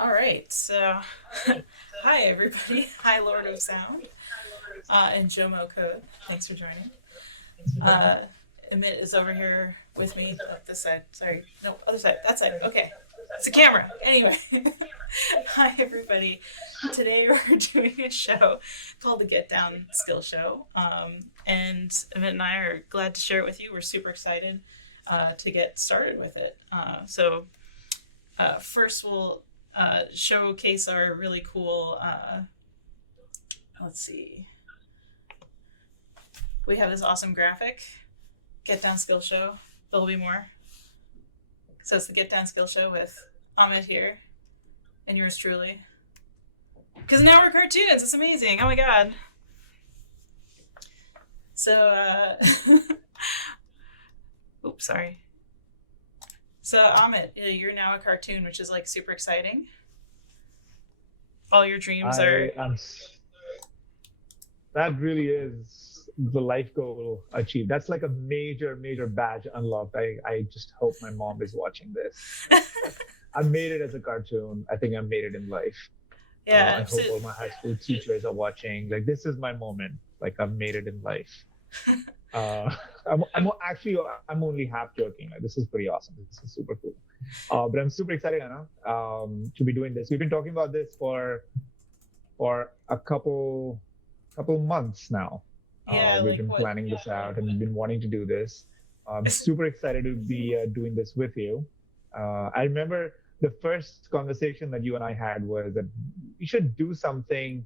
All right, so hi everybody. Hi Lord of Sound and Jomo Code. Thanks for joining. Uh, Amit is over here with me. Oh, this side. Sorry. No, other side. That side. Okay. It's a camera. Anyway. Hi everybody. Today we're doing a show called the Get Down Skill Show. And Amit and I are glad to share it with you. We're super excited to get started with it. First, we'll showcase our really cool. Let's see. We have this awesome graphic, Get Down Skill Show. There'll be more. So it's the Get Down Skill Show with Amit here and yours truly. Because now we're cartoons. It's amazing. Oh my god. So, oops, sorry. So Amit, you're now a cartoon, which is like super exciting. All your dreams are. I am. That really is the life goal achieved. That's like a major, major badge unlocked. I just hope my mom is watching this. I made it as a cartoon. I think I made it in life. Yeah. I hope all my high school teachers are watching. Like, this is my moment. Like, I've made it in life. Uh, I'm only half joking. Like, this is pretty awesome. This is super cool. But I'm super excited, Anna, to be doing this. We've been talking about this for a couple months now. Yeah, We've like been what? planning this out and we've been wanting to do this. I'm super excited to be doing this with you. I remember the first conversation that you and I had was that we should do something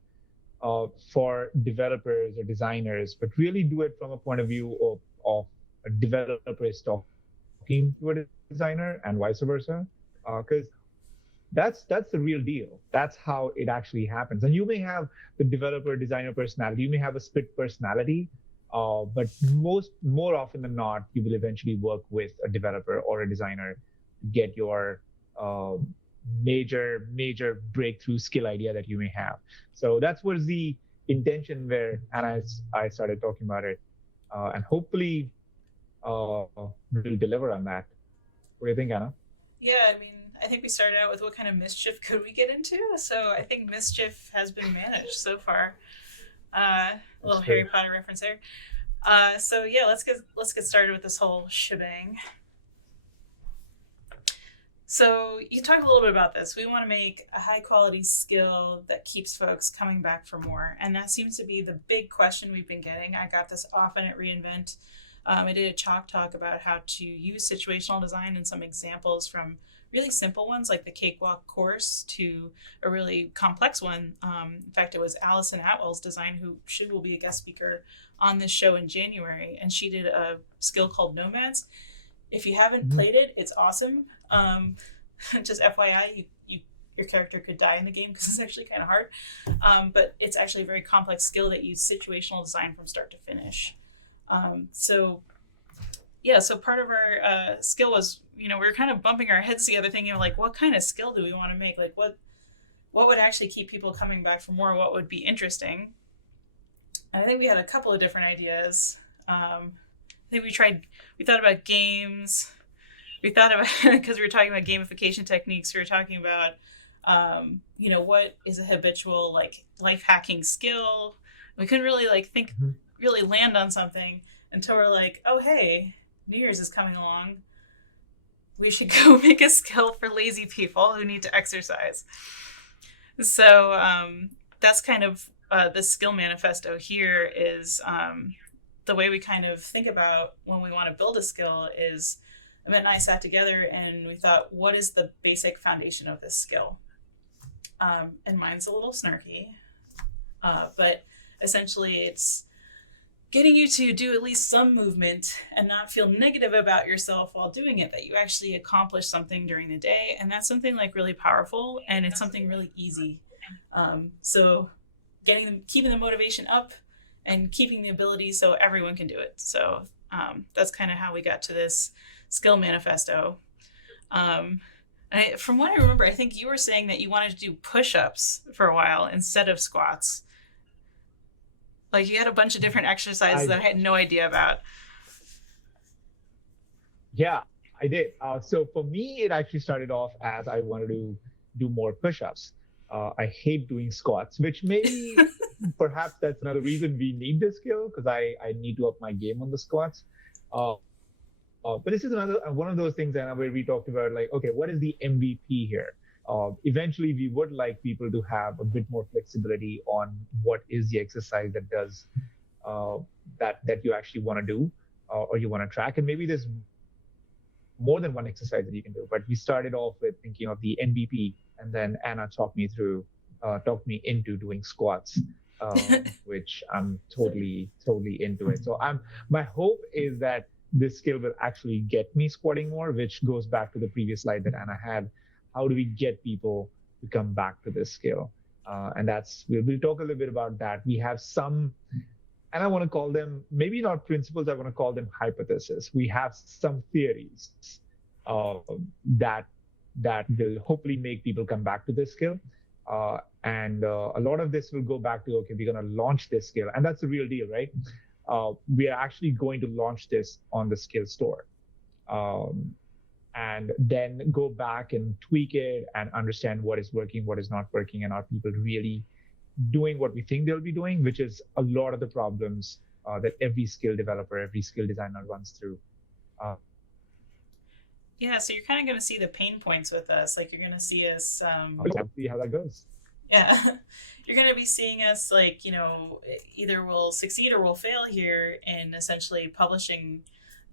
for developers or designers, but really do it from a point of view of a developer is talking to a designer and vice versa. Because that's the real deal. That's how it actually happens. And you may have the developer designer personality, you may have a split personality, but more often than not, you will eventually work with a developer or a designer to get your major breakthrough skill idea that you may have. So that's was the intention where Anna I started talking about it, and hopefully we'll deliver on that. What do you think, Anna? Yeah, I mean, I think we started out with what kind of mischief could we get into. So I think mischief has been managed so far. A That's little Harry good. Potter reference there. So yeah, let's get started with this whole shebang. So you talked a little bit about this. We want to make a high quality skill that keeps folks coming back for more, and that seems to be the big question we've been getting. I got this often at reInvent. I did a chalk talk about how to use situational design and some examples from really simple ones like the cakewalk course to a really complex one. In fact, it was Allison Atwell's design, who she will be a guest speaker on this show in January, and she did a skill called Nomads. If you haven't Mhm. played it, it's awesome. Just FYI, your character could die in the game because it's actually kind of hard. But it's actually a very complex skill that uses situational design from start to finish. So yeah, so part of our skill was, we were kind of bumping our heads together, thinking like, what kind of skill do we want to make? Like, what would actually keep people coming back for more? What would be interesting? And I think we had a couple of different ideas. I think we thought about games. We thought about, because we were talking about gamification techniques, we were talking about, what is a habitual like life hacking skill. We couldn't really Mhm. really land on something until we're like, oh, hey, New Year's is coming along. We should go make a skill for lazy people who need to exercise. So that's kind of the skill manifesto here is the way we kind of think about when we want to build a skill is Amit and I sat together and we thought, what is the basic foundation of this skill? And mine's a little snarky, but essentially it's getting you to do at least some movement and not feel negative about yourself while doing it, that you actually accomplish something during the day. And that's something like really powerful and it's something really easy. So keeping the motivation up and keeping the ability so everyone can do it. So that's kind of how we got to this skill manifesto. From what I remember, I think you were saying that you wanted to do push-ups for a while instead of squats. Like you had a bunch of different exercises I that I had no idea about. Yeah, I did. So for me, it actually started off as I wanted to do more push-ups. I hate doing squats, which maybe perhaps that's another reason we need this skill, because I need to up my game on the squats. Uh, but this is another one of those things, Anna, where we talked about like, okay, what is the MVP here? Eventually, we would like people to have a bit more flexibility on what is the exercise that does uh, that you actually want to do or you want to track, and maybe there's more than one exercise that you can do. But we started off with thinking of the MVP, and then Anna talked me into doing squats, which I'm totally into it. So my hope is that this skill will actually get me squatting more, which goes back to the previous slide that Anna had. How do we get people to come back to this skill? And we'll talk a little bit about that. We have some, and I want to call them maybe not principles. I want to call them hypotheses. We have some theories that will hopefully make people come back to this skill. And a lot of this will go back to, okay, we're going to launch this skill, and that's the real deal, right? We are actually going to launch this on the skill store, and then go back and tweak it and understand what is working, what is not working, and are people really doing what we think they'll be doing, which is a lot of the problems that every skill developer, every skill designer runs through. Yeah, so you're kind of going to see the pain points with us. Like, you're going to see us. See how that goes. Yeah, you're going to be seeing us, like, either we'll succeed or we'll fail here in essentially publishing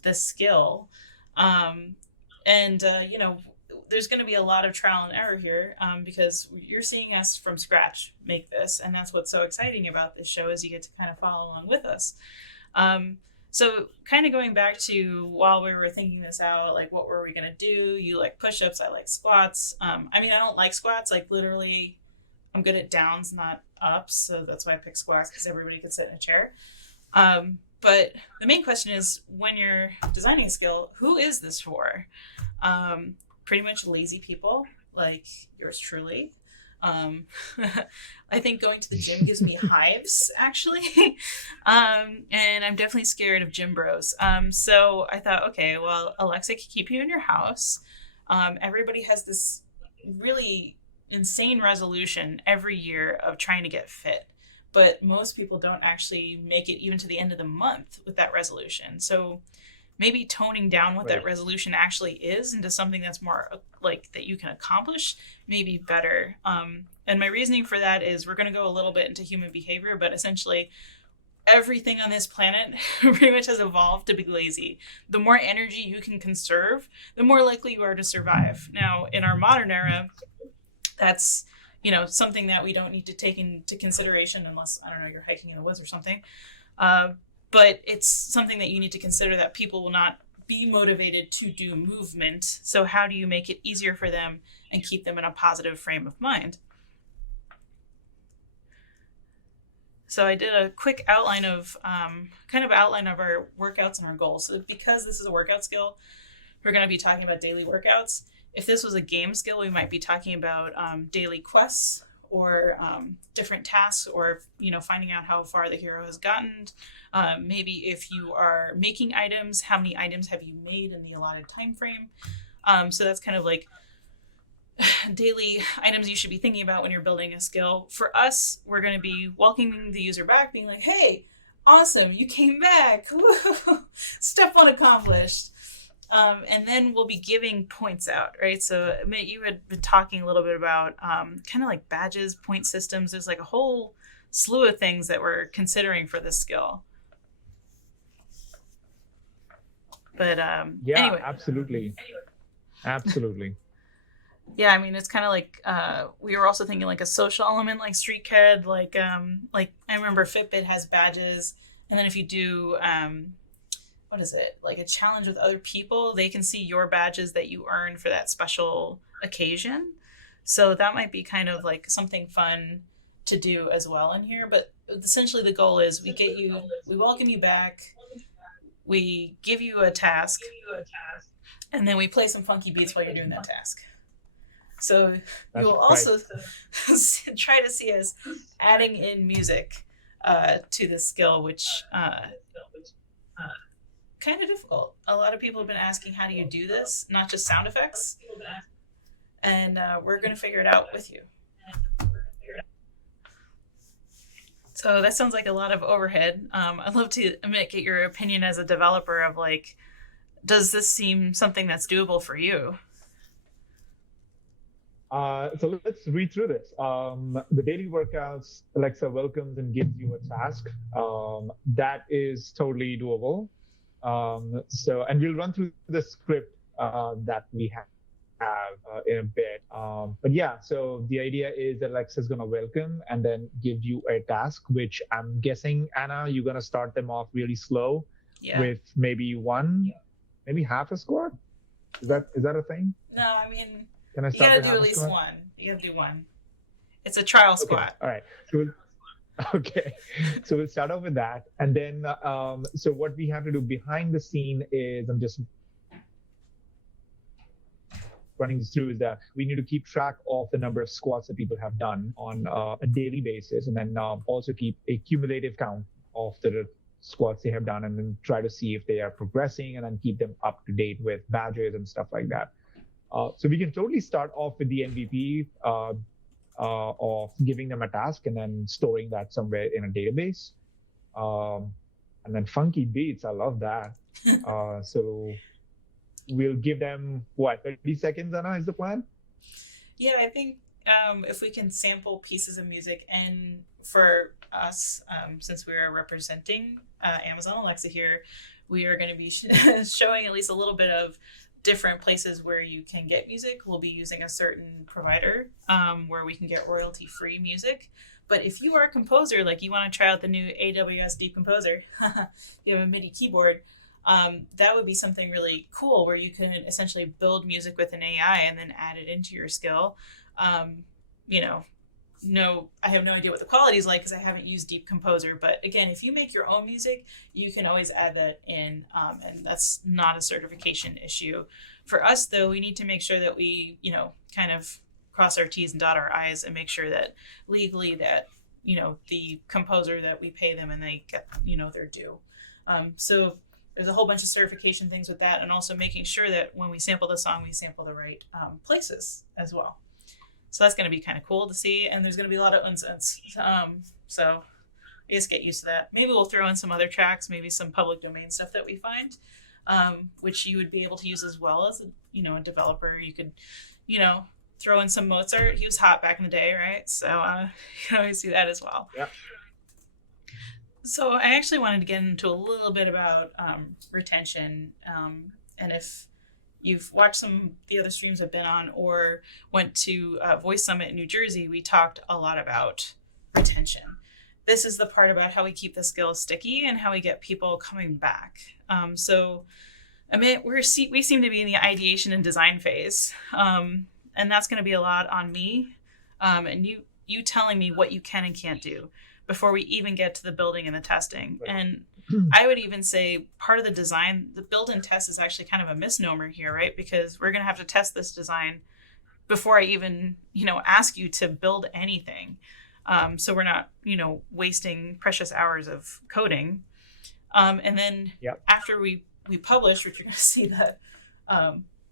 this skill. There's going to be a lot of trial and error here because you're seeing us from scratch make this. And that's what's so exciting about this show, is you get to kind of follow along with us. So kind of going back to while we were thinking this out, like, what were we going to do? You like push-ups, I like squats. I don't like squats. Like, literally, I'm good at downs, not ups. So that's why I pick squats, because everybody can sit in a chair. But the main question is, when you're designing a skill, who is this for? Pretty much lazy people like yours truly. I think going to the gym gives me hives, actually. And I'm definitely scared of gym bros. So I thought, okay, well, Alexa can keep you in your house. Everybody has this really insane resolution every year of trying to get fit. But most people don't actually make it even to the end of the month with that resolution. So maybe toning down what that resolution actually is into something that's more like that you can accomplish may be better. And my reasoning for that is we're going to go a little bit into human behavior, but essentially everything on this planet pretty much has evolved to be lazy. The more energy you can conserve, the more likely you are to survive. Now, in our modern era, that's something that we don't need to take into consideration unless, I don't know, you're hiking in the woods or something. But it's something that you need to consider, that people will not be motivated to do movement. So how do you make it easier for them and keep them in a positive frame of mind? So I did a quick outline of our workouts and our goals. So because this is a workout skill, we're going to be talking about daily workouts. If this was a game skill, we might be talking about daily quests or different tasks, or finding out how far the hero has gotten. Maybe if you are making items, how many items have you made in the allotted time frame? So that's kind of like daily items you should be thinking about when you're building a skill. For us, we're going to be welcoming the user back, being like, hey, awesome, you came back. Step 1 accomplished. And then we'll be giving points out, right? So you had been talking a little bit about kind of like badges, point systems. There's like a whole slew of things that we're considering for this skill. But anyway. Absolutely. Yeah, it's kind of like we were also thinking like a social element, like street cred, like I remember Fitbit has badges, and then if you do what is it, like a challenge with other people, they can see your badges that you earned for that special occasion. So that might be kind of like something fun to do as well in here. But essentially the goal is we welcome you back, we give you a task, and then we play some funky beats while you're doing that task. So you will also try to see us adding in music to this skill, which kind of difficult. A lot of people have been asking, how do you do this? Not just sound effects. and we're going to figure it out with you. So that sounds like a lot of overhead. I'd love to, Amit, get your opinion as a developer of like, does this seem something that's doable for you? So let's read through this. The daily workouts, Alexa welcomes and gives you a task. That is totally doable. And we'll run through the script that we have in a bit. But yeah, so the idea is that Alexa's going to welcome and then give you a task, which I'm guessing, Anna, you're going to start them off really slow with maybe one, maybe half a squat. Is that a thing? No, I mean, can I start you gotta do at least one. You gotta do one. It's a trial squat. All right. Okay, so we'll start off with that, and then so what we have to do behind the scene is I'm just running this through is that we need to keep track of the number of squats that people have done on a daily basis, and then also keep a cumulative count of the squats they have done, and then try to see if they are progressing, and then keep them up to date with badges and stuff like that. So we can totally start off with the MVP of giving them a task and then storing that somewhere in a database. And then funky beats, I love that. So we'll give them, 30 seconds, Anna, is the plan? Yeah, I think if we can sample pieces of music, and for us, since we are representing Amazon Alexa here, we are going to be showing at least a little bit of different places where you can get music. We'll be using a certain provider where we can get royalty-free music. But if you are a composer, like you want to try out the new AWS Deep Composer, you have a MIDI keyboard, that would be something really cool where you can essentially build music with an AI and then add it into your skill. I have no idea what the quality is like because I haven't used Deep Composer. But again, if you make your own music, you can always add that in, and that's not a certification issue. For us, though, we need to make sure that we, kind of cross our T's and dot our I's and make sure that legally that, the composer that we pay them and they get, their due. So there's a whole bunch of certification things with that, and also making sure that when we sample the song, we sample the right places as well. So that's going to be kind of cool to see. And there's going to be a lot of unsense. So I just get used to that. Maybe we'll throw in some other tracks, maybe some public domain stuff that we find, which you would be able to use as well as, a developer. You could, throw in some Mozart. He was hot back in the day, right? So you can always do that as well. Yeah. So I actually wanted to get into a little bit about retention. And if you've watched some of the other streams I've been on or went to Voice Summit in New Jersey, we talked a lot about retention. This is the part about how we keep the skill sticky and how we get people coming back. So Amit, we seem to be in the ideation and design phase. And that's going to be a lot on me. And you telling me what you can and can't do before we even get to the building and the testing. Right. And I would even say part of the design, the build and test is actually kind of a misnomer here, right? Because we're going to have to test this design before I even, ask you to build anything. So we're not, wasting precious hours of coding. And then after we publish, which you're going to see that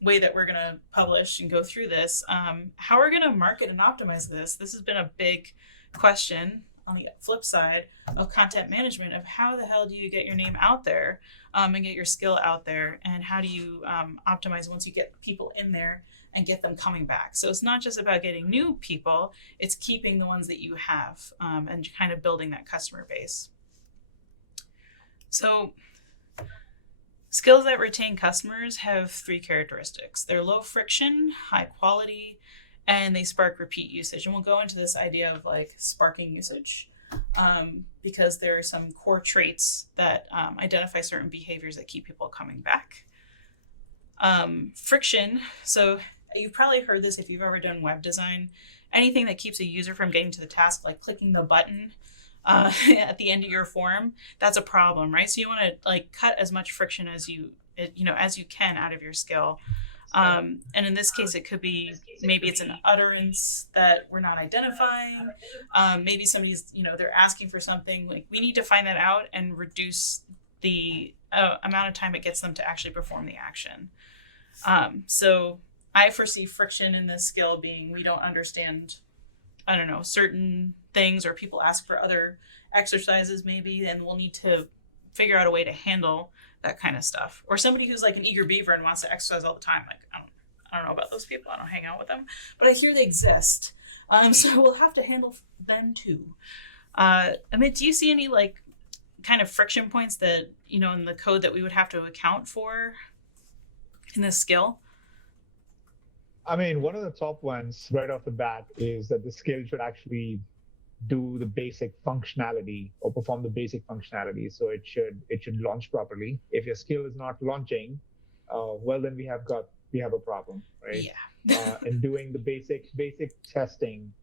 way that we're going to publish and go through this, how we're going to market and optimize this. This has been a big question on the flip side of content management of how the hell do you get your name out there and get your skill out there, and how do you optimize once you get people in there and get them coming back. So it's not just about getting new people, it's keeping the ones that you have and kind of building that customer base. So skills that retain customers have 3 characteristics. They're low friction, high quality, and they spark repeat usage. And we'll go into this idea of like sparking usage because there are some core traits that identify certain behaviors that keep people coming back. Friction. So you've probably heard this if you've ever done web design. Anything that keeps a user from getting to the task, like clicking the button at the end of your form, that's a problem, right? So you want to like cut as much friction as you can out of your skill. And in this case, it could be maybe it's an utterance that we're not identifying. Maybe somebody's, they're asking for something. Like we need to find that out and reduce the amount of time it gets them to actually perform the action. So I foresee friction in this skill being we don't understand, I don't know, certain things, or people ask for other exercises maybe, and we'll need to figure out a way to handle that kind of stuff. Or somebody who's like an eager beaver and wants to exercise all the time. Like, I don't know about those people. I don't hang out with them, but I hear they exist. So we'll have to handle them too. Amit, do you see any like kind of friction points that, you know, in the code that we would have to account for in this skill? I mean, one of the top ones right off the bat is that the skill should actually do the basic functionality or perform the basic functionality. So it should launch properly. If your skill is not launching, well, then we have a problem, right? Yeah. And doing the basic testing,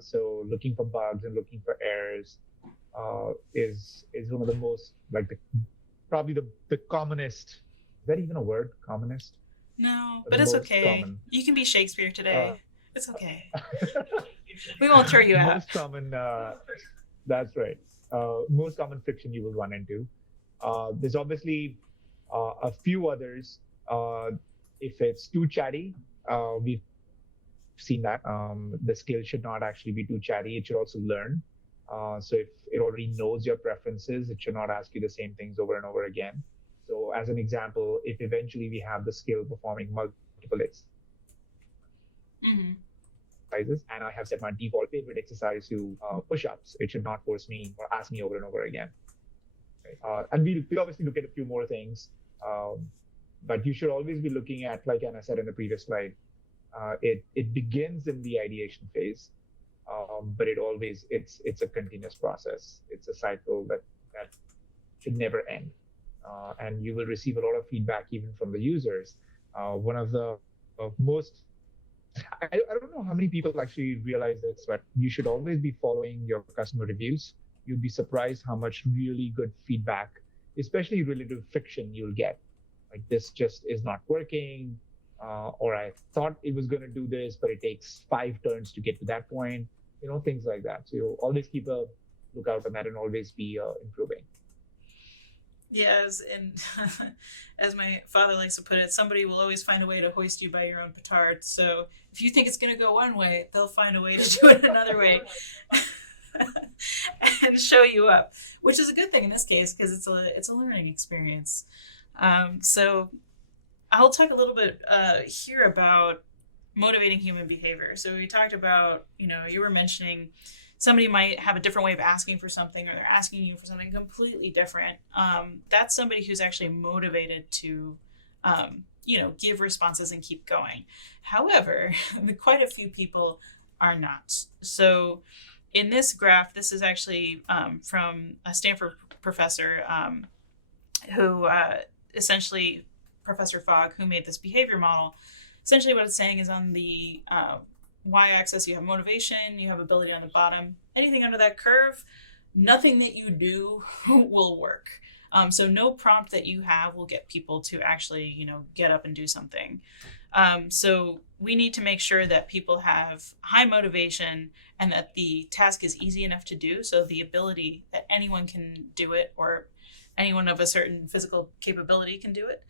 so looking for bugs and looking for errors, is one of the most like probably the commonest. Is that even a word? Commonest? No, The but it's most okay. common. You can be Shakespeare today. Uh, It's okay. We won't throw you out. Most common. That's right. Most common friction you will run into. There's obviously a few others. If it's too chatty, we've seen that. The skill should not actually be too chatty. It should also learn. So if it already knows your preferences, it should not ask you the same things over and over again. So as an example, if eventually we have the skill performing multiple Mm-hmm. exercises, and I have set my default favorite exercise to push-ups, it should not force me or ask me over and over again. Right? And we'll obviously look at a few more things, but you should always be looking at, like Anna said in the previous slide, it begins in the ideation phase, but it's a continuous process. It's a cycle that should never end, and you will receive a lot of feedback even from the users. One of the most I don't know how many people actually realize this, but you should always be following your customer reviews. You'll be surprised how much really good feedback, especially related to friction, you'll get. Like, this just is not working, or I thought it was going to do this, but it takes 5 turns to get to that point. You know, things like that. So you'll always keep a lookout on that and always be improving. Yes, and as my father likes to put it, somebody will always find a way to hoist you by your own petard. So if you think it's going to go one way, they'll find a way to do it another way and show you up, which is a good thing in this case because it's a learning experience. So I'll talk a little bit here about motivating human behavior. So we talked about, you know, you were mentioning somebody might have a different way of asking for something, or they're asking you for something completely different. That's somebody who's actually motivated to, you know, give responses and keep going. However, quite a few people are not. So in this graph, this is actually from a Stanford professor who essentially, Professor Fogg, who made this behavior model. Essentially what it's saying is on the y-axis, you have motivation, you have ability on the bottom. Anything under that curve, nothing that you do will work. So no prompt that you have will get people to actually, you know, get up and do something. So we need to make sure that people have high motivation and that the task is easy enough to do. So the ability that anyone can do it, or anyone of a certain physical capability can do it.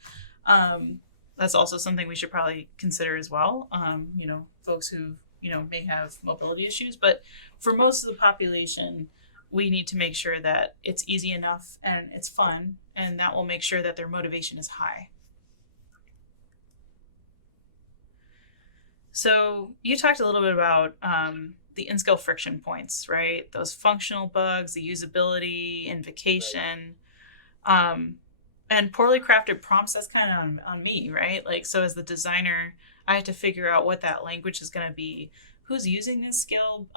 That's also something we should probably consider as well. You know, folks who, you know, may have mobility issues, but for most of the population, we need to make sure that it's easy enough and it's fun, and that will make sure that their motivation is high. So you talked a little bit about the in-skill friction points, right? Those functional bugs, the usability, invocation. And poorly crafted prompts, that's kind of on me, right? Like, so as the designer, I have to figure out what that language is going to be, who's using this skill,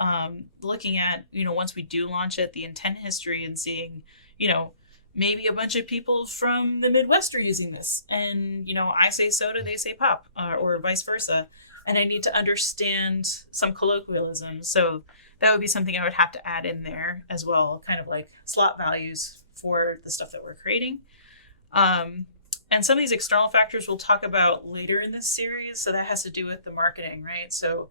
looking at, you know, once we do launch it, the intent history, and seeing, you know, maybe a bunch of people from the Midwest are using this. And, you know, I say soda, they say pop, or vice versa. And I need to understand some colloquialisms. So that would be something I would have to add in there as well, kind of like slot values for the stuff that we're creating. And some of these external factors we'll talk about later in this series. So that has to do with the marketing, right? So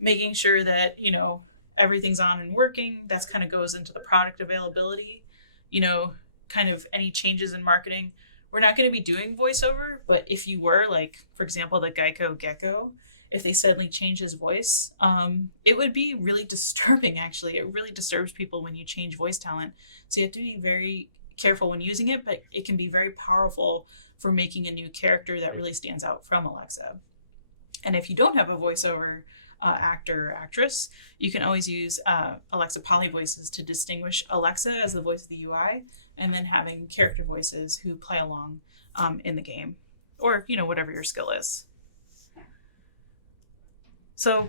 making sure that, you know, everything's on and working, that's kind of goes into the product availability, you know, kind of any changes in marketing. we're not going to be doing voiceover, but if you were, like, for example, the Geico Gecko, if they suddenly change his voice, it would be really disturbing, actually. It really disturbs people when you change voice talent. So you have to be very careful when using it, but it can be very powerful for making a new character that really stands out from Alexa. And if you don't have a voiceover actor or actress, you can always use Alexa Poly Voices to distinguish Alexa as the voice of the UI, and then having character voices who play along in the game, or, you know, whatever your skill is. So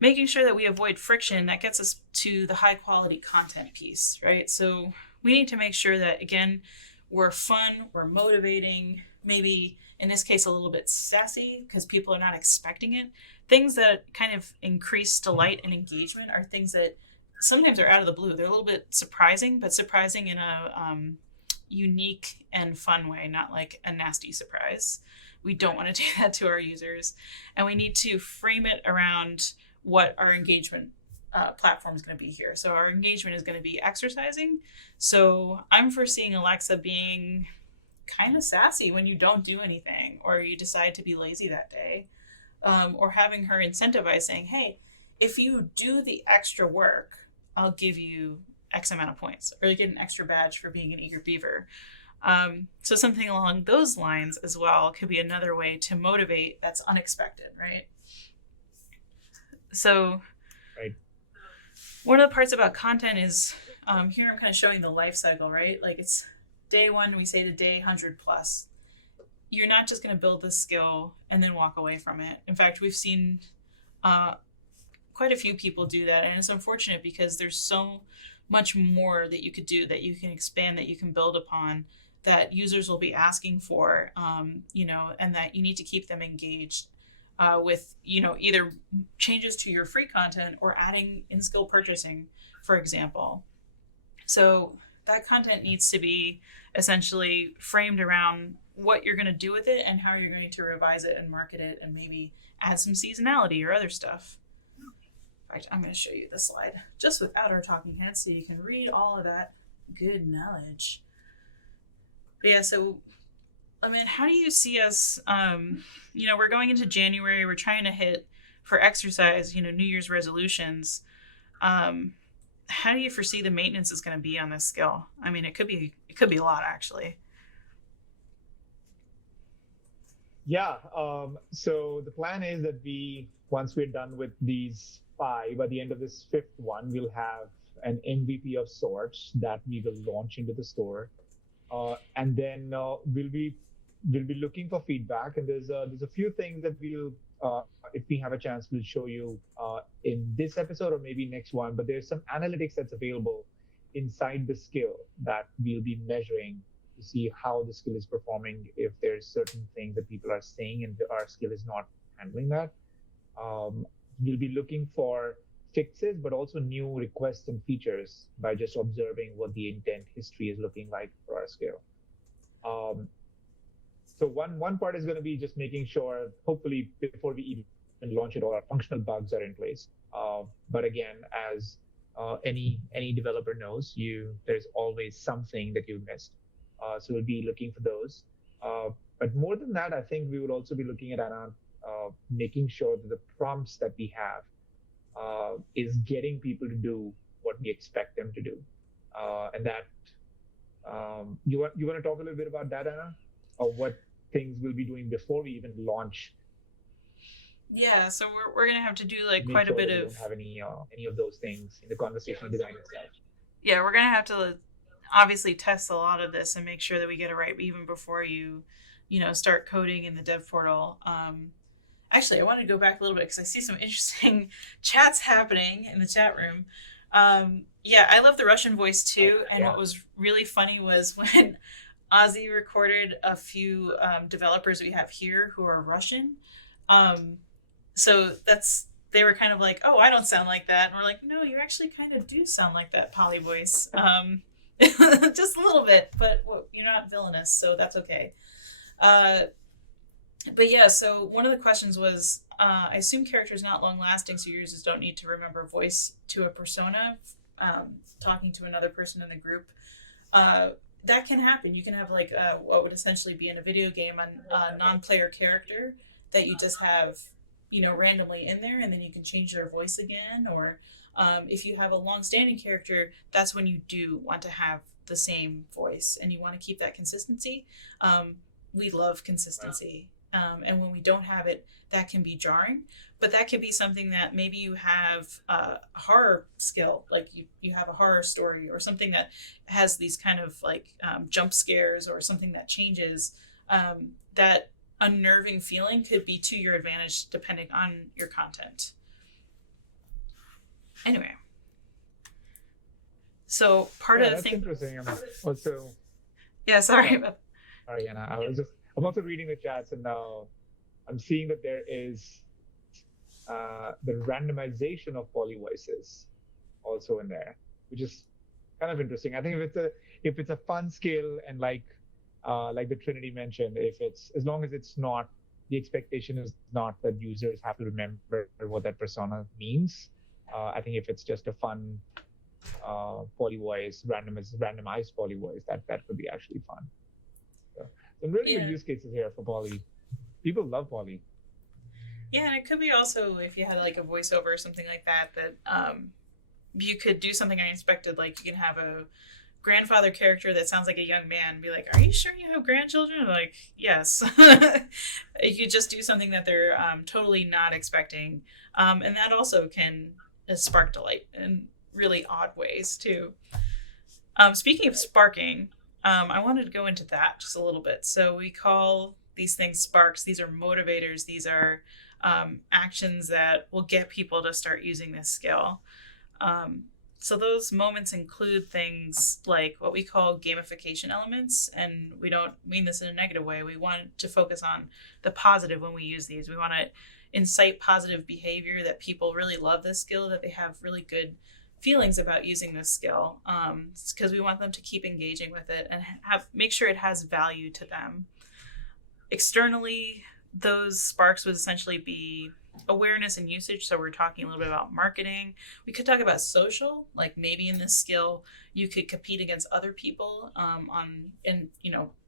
making sure that we avoid friction, that gets us to the high quality content piece, right? So we need to make sure that, again, we're fun, we're motivating, maybe in this case a little bit sassy because people are not expecting it. Things that kind of increase delight and engagement are things that sometimes are out of the blue. They're a little bit surprising, but surprising in a unique and fun way, not like a nasty surprise. We don't want to do that to our users. And we need to frame it around what our engagement platform is going to be here. So our engagement is going to be exercising. So I'm foreseeing Alexa being kind of sassy when you don't do anything, or you decide to be lazy that day, or having her incentivize saying, hey, if you do the extra work, I'll give you X amount of points, or you get an extra badge for being an eager beaver. So something along those lines as well could be another way to motivate that's unexpected, right? So right. One of the parts about content is here I'm kind of showing the life cycle, right? Like it's day 1, we say to day 100 plus. You're not just going to build this skill and then walk away from it. In fact, we've seen quite a few people do that, and it's unfortunate because there's so much more that you could do, that you can expand, that you can build upon, that users will be asking for, and that you need to keep them engaged with, either changes to your free content or adding in-skill purchasing, for example. So that content needs to be essentially framed around what you're going to do with it and how you're going to revise it and market it and maybe add some seasonality or other stuff. In fact, I'm going to show you the slide just without our talking heads so you can read all of that good knowledge. But yeah, so, I mean, how do you see us, we're going into January, we're trying to hit for exercise, New Year's resolutions. How do you foresee the maintenance is going to be on this skill? I mean, it could be a lot, actually. Yeah. So the plan is that once we're done with these 5, by the end of this 5th one, we'll have an MVP of sorts that we will launch into the store, and then we'll be looking for feedback. And there's a few things that we'll, if we have a chance, we'll show you in this episode or maybe next one. But there's some analytics that's available inside the skill that we'll be measuring to see how the skill is performing, if there's certain things that people are saying and our skill is not handling that. We'll be looking for fixes, but also new requests and features by just observing what the intent history is looking like for our skill. So one part is going to be just making sure, hopefully before we even launch it, all our functional bugs are in place. But again, as any developer knows, there's always something that you missed. So we'll be looking for those. But more than that, I think we would also be looking at making sure that the prompts that we have is getting people to do what we expect them to do. And that, you want to talk a little bit about that, Anna? Or what things we'll be doing before we even launch? Yeah, so we're going to have to do quite a bit of... We don't have any of those things in the conversation design itself. Yeah, we're going to have to obviously test a lot of this and make sure that we get it right even before you start coding in the dev portal. Actually, I want to go back a little bit because I see some interesting chats happening in the chat room. Yeah, I love the Russian voice too. And what was really funny was when Ozzy recorded a few developers we have here who are Russian. So they were kind of like, oh, I don't sound like that. And we're like, no, you actually kind of do sound like that poly voice. Just a little bit, but you're not villainous, so that's okay. But yeah, so one of the questions was, I assume character is not long lasting, so users don't need to remember voice to a persona, talking to another person in the group. that can happen. You can have like what would essentially be in a video game a non-player character that you just have, randomly in there, and then you can change their voice again. Or if you have a long-standing character, that's when you do want to have the same voice and you want to keep that consistency. We love consistency. And when we don't have it, that can be jarring. But that could be something that maybe you have a horror skill, like you have a horror story or something that has these kind of like jump scares or something that changes. That unnerving feeling could be to your advantage depending on your content. Anyway. So part of the thing. That's interesting. Also, yeah, sorry. Sorry, Anna. I'm also reading the chats, and now I'm seeing that there is the randomization of poly voices also in there, which is kind of interesting. I think if it's a fun skill, and like the Trinity mentioned, if it's, as long as it's not, the expectation is not that users have to remember what that persona means. I think if it's just a fun poly voice, randomized poly voice, that could be actually fun. So, some really good use cases here for poly. People love poly. Yeah, and it could be also if you had like a voiceover or something like that you could do something unexpected. Like you can have a grandfather character that sounds like a young man, be like, "Are you sure you have grandchildren?" I'm like, yes. You could just do something that they're totally not expecting, and that also can spark delight in really odd ways too. Speaking of sparking, I wanted to go into that just a little bit. So we call these things sparks. These are motivators. These are actions that will get people to start using this skill. So those moments include things like what we call gamification elements. And we don't mean this in a negative way. We want to focus on the positive when we use these. We want to incite positive behavior, that people really love this skill, that they have really good feelings about using this skill, because we want them to keep engaging with it and make sure it has value to them. Externally, those sparks would essentially be awareness and usage. So we're talking a little bit about marketing. We could talk about social, like maybe in this skill you could compete against other people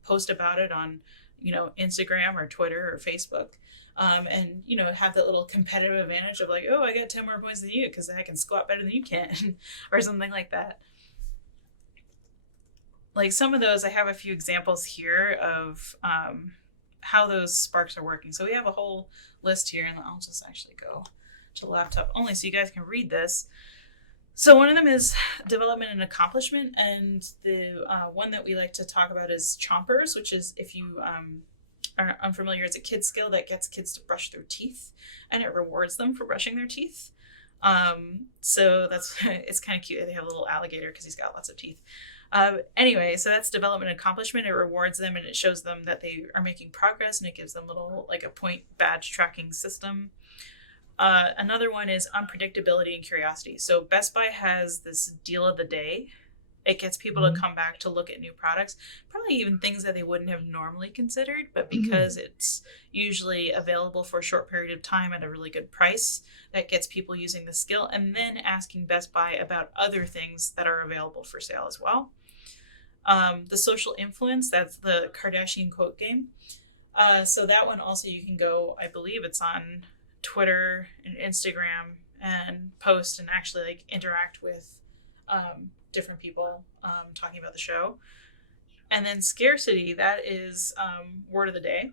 post about it on Instagram or Twitter or Facebook. And have that little competitive advantage of like, oh, I got 10 more points than you because I can squat better than you can, or something like that. Like some of those, I have a few examples here of how those sparks are working. So we have a whole list here, and I'll just actually go to the laptop only so you guys can read this. So one of them is development and accomplishment, and the one that we like to talk about is chompers, which is, if you are unfamiliar, it's a kid skill that gets kids to brush their teeth, and it rewards them for brushing their teeth. So it's kind of cute. They have a little alligator because he's got lots of teeth. Anyway, so that's development and accomplishment. It rewards them and it shows them that they are making progress, and it gives them a point badge tracking system. Another one is unpredictability and curiosity. So Best Buy has this deal of the day. It gets people to come back to look at new products, probably even things that they wouldn't have normally considered, but because it's usually available for a short period of time at a really good price, that gets people using the skill and then asking Best Buy about other things that are available for sale as well. The social influence, that's the Kardashian quote game. So that one also, you can go, I believe it's on Twitter and Instagram, and post and actually interact with different people talking about the show. And then scarcity, that is word of the day.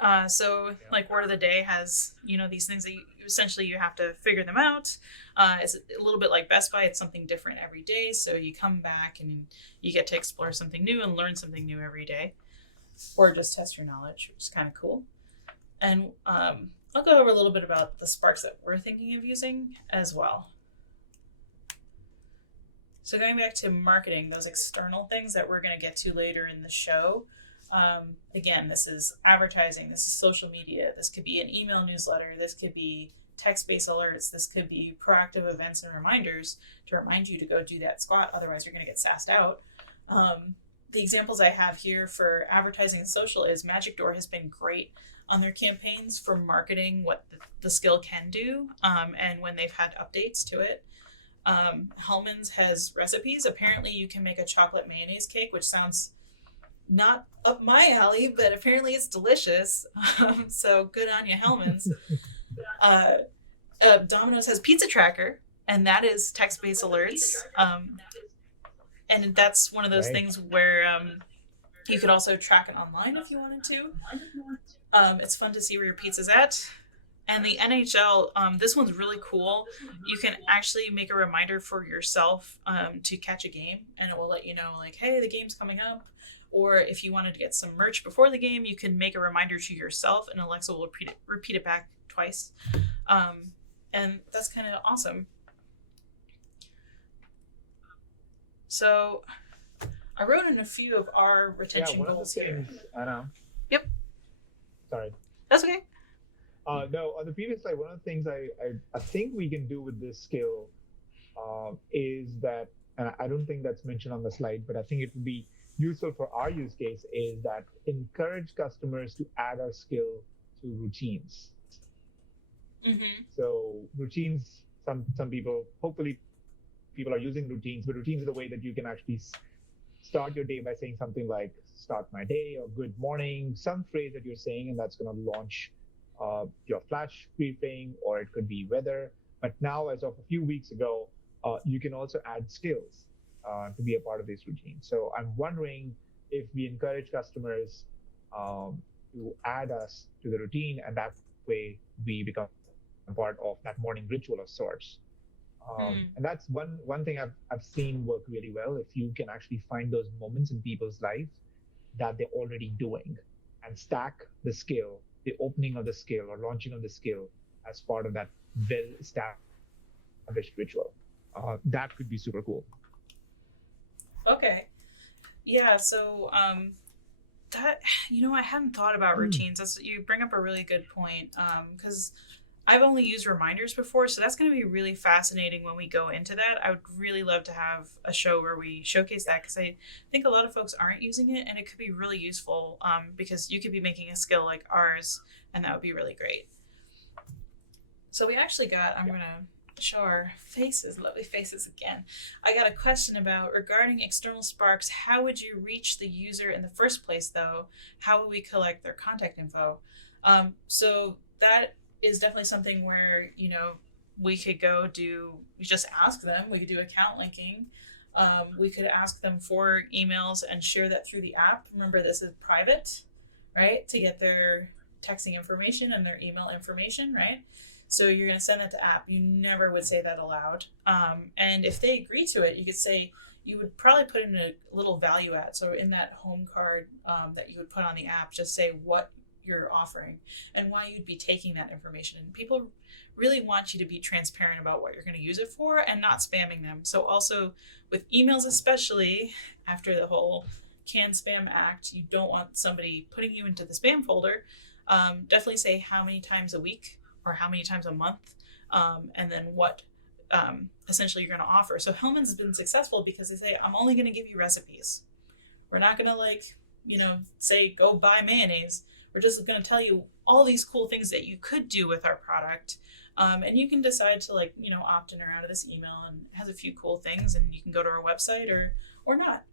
Word of the day has these things that you have to figure them out. It's a little bit like Best Buy. It's something different every day, so you come back and you get to explore something new and learn something new every day, or just test your knowledge, which is kind of cool. And I'll go over a little bit about the sparks that we're thinking of using as well. So going back to marketing, those external things that we're going to get to later in the show. Again, this is advertising, this is social media, this could be an email newsletter, this could be text-based alerts, this could be proactive events and reminders to remind you to go do that squat, otherwise you're going to get sassed out. The examples I have here for advertising and social is Magic Door has been great on their campaigns for marketing what the skill can do, and when they've had updates to it. Hellman's has recipes. Apparently you can make a chocolate mayonnaise cake, which sounds not up my alley, but apparently it's delicious. So good on you, Hellman's. Uh, Domino's has Pizza Tracker, and that is text-based alerts. And that's one of those Right. things where you could also track it online if you wanted to. It's fun to see where your pizza's at. And the NHL, this one's really cool. You can actually make a reminder for yourself to catch a game, and it will let you know, like, hey, the game's coming up. Or if you wanted to get some merch before the game, you can make a reminder to yourself, and Alexa will repeat it back twice. And that's kind of awesome. So I wrote in a few of our Yeah, retention one of the goals here. things, Anna. Yep. Sorry. That's okay. No, on the previous slide, one of the things I think we can do with this skill is that, and I don't think that's mentioned on the slide, but I think it would be useful for our use case, is that encourage customers to add our skill to routines. Mm-hmm. So routines, some people, hopefully people are using routines, but routines are the way that you can actually start your day by saying something like "start my day" or "good morning," some phrase that you're saying, and that's going to launch your flash briefing, or it could be weather. But now, as of a few weeks ago, you can also add skills to be a part of this routine. So I'm wondering if we encourage customers to add us to the routine, and that way we become a part of that morning ritual of sorts. And that's one thing I've seen work really well. If you can actually find those moments in people's lives that they're already doing, and stack the skill, the opening of the skill or launching of the skill as part of that well-established ritual, that could be super cool. Okay. Yeah, so that I hadn't thought about routines. That's, you bring up a really good point, because I've only used reminders before, so that's going to be really fascinating when we go into that. I would really love to have a show where we showcase that, because I think a lot of folks aren't using it, and it could be really useful, because you could be making a skill like ours, and that would be really great. So we actually got, I'm going to show our faces, lovely faces again. I got a question about, regarding external sparks, how would you reach the user in the first place, though? How would we collect their contact info? So that is definitely something where, we could we just ask them. We could do account linking. We could ask them for emails and share that through the app. Remember, this is private, right? To get their texting information and their email information, right? So you're going to send that to app. You never would say that aloud. And if they agree to it, you could say, you would probably put in a little value add. So in that home card that you would put on the app, just say what you're offering and why you'd be taking that information. And people really want you to be transparent about what you're going to use it for and not spamming them. So also with emails, especially after the whole Can Spam Act, you don't want somebody putting you into the spam folder. Definitely say how many times a week or how many times a month, and then what essentially you're going to offer. So Hellman's has been successful because they say, I'm only going to give you recipes. We're not going to say go buy mayonnaise. We're just going to tell you all these cool things that you could do with our product. And you can decide to opt in or out of this email, and it has a few cool things, and you can go to our website or not.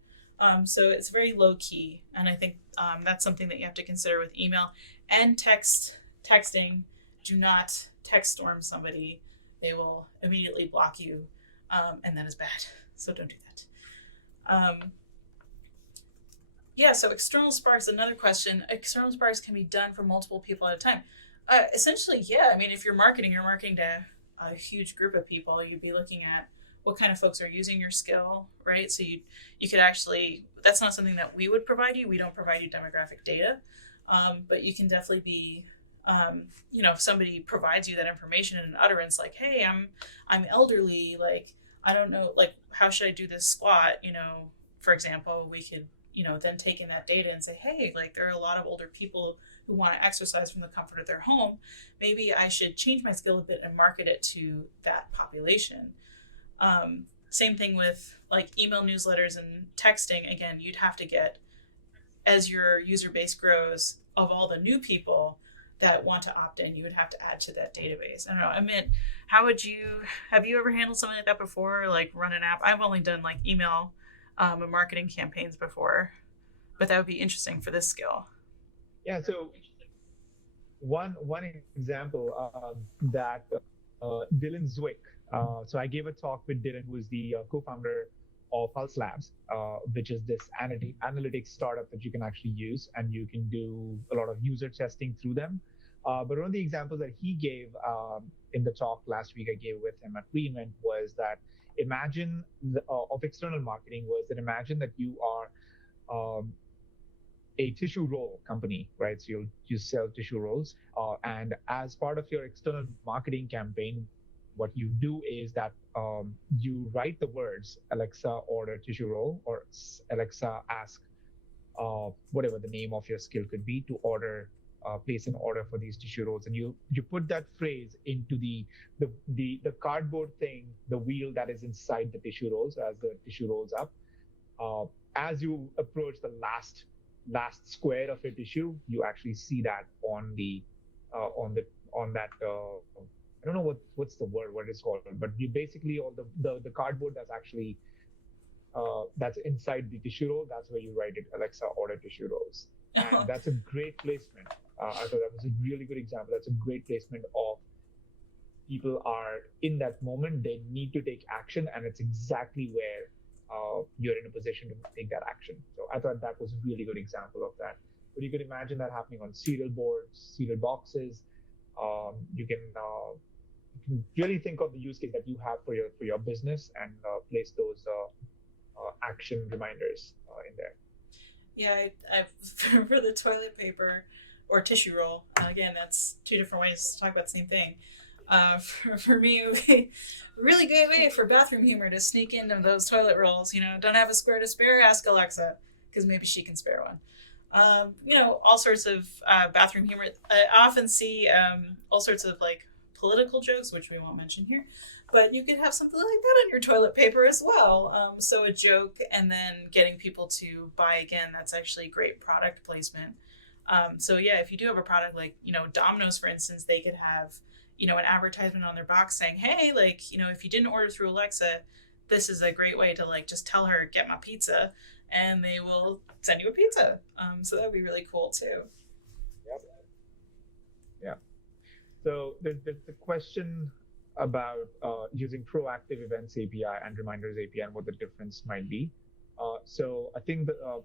So it's very low key. And I think that's something that you have to consider with email and texting. Do not text storm somebody. They will immediately block you. And that is bad. So don't do that. So external sparks, another question. External sparks can be done for multiple people at a time. Essentially, yeah. I mean, if you're marketing to a huge group of people, you'd be looking at what kind of folks are using your skill, right? So you could actually, that's not something that we would provide you. We don't provide you demographic data, but you can definitely be, if somebody provides you that information in an utterance, like, hey, I'm elderly, like, I don't know, like, how should I do this squat? For example, we could, then take in that data and say, hey, like, there are a lot of older people who want to exercise from the comfort of their home. Maybe I should change my skill a bit and market it to that population. Same thing with like email newsletters and texting. Again, you'd have to get, as your user base grows, of all the new people that want to opt in, you would have to add to that database. I don't know, Amit, have you ever handled something like that before, like run an app? I've only done like email and marketing campaigns before, but that would be interesting for this skill. Yeah. So one example that Dylan Zwick. So I gave a talk with Dylan, who is the co-founder of Pulse Labs, which is this analytics startup that you can actually use, and you can do a lot of user testing through them. But one of the examples that he gave in the talk last week I gave with him at re:Invent was that of external marketing was that imagine that you are a tissue roll company, right? So you sell tissue rolls, and as part of your external marketing campaign, what you do is that you write the words Alexa order tissue roll, or Alexa ask whatever the name of your skill could be to order place an order for these tissue rolls, and you put that phrase into the cardboard thing, the wheel that is inside the tissue rolls. As the tissue rolls up, as you approach the last square of your tissue, you actually see that on that I don't know what's the word, what it's called, but you basically all the cardboard that's actually that's inside the tissue roll, that's where you write it, Alexa order tissue rolls. And that's a great placement. I thought that was a really good example. That's a great placement of people are in that moment, they need to take action, and it's exactly where you're in a position to take that action. So I thought that was a really good example of that. But you could imagine that happening on cereal boards, cereal boxes. You can really think of the use case that you have for your business and place those action reminders in there. Yeah, I for the toilet paper or tissue roll. Again, that's two different ways to talk about the same thing. For me, it would be a really great way for bathroom humor to sneak into those toilet rolls. Don't have a square to spare? Ask Alexa, because maybe she can spare one. All sorts of bathroom humor. I often see all sorts of like political jokes, which we won't mention here, but you could have something like that on your toilet paper as well. So a joke and then getting people to buy again, that's actually great product placement. So yeah, if you do have a product like, Domino's, for instance, they could have, an advertisement on their box saying, hey, like, if you didn't order through Alexa, this is a great way to like just tell her, get my pizza, and they will send you a pizza. So that would be really cool too. Yep. Yeah. So there's the question about using proactive events API and reminders API and what the difference might be. So I think that